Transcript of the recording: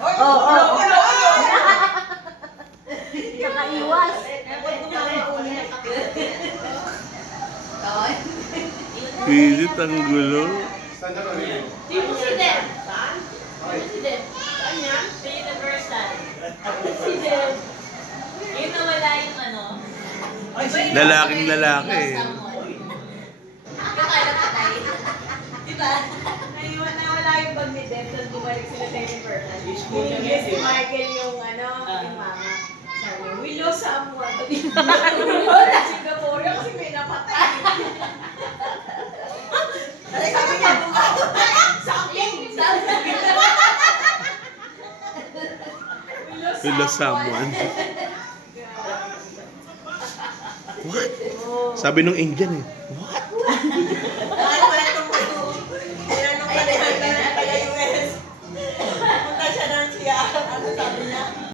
Oo. Nakaiwas. Visit ang gulo. Tipo si Deb. Si Deb. Saan yan? Sa Universal. Si Deb. Yung nawala yung ano. Lalaking lalaki eh. Yung kala patay. Diba? Nawala yung bag ni Deb, tapos bumalik sila sa Universal. Hinigil si Michael yung yung mama. Sabi, we lost someone. Wala Singapore kasi may napatay. Sabi niya, something. We lost someone. What? Sabi nung Indian eh. What? Ano pala itong tinanong pala yung US. Punta siya ng siya. Ano sabi niya?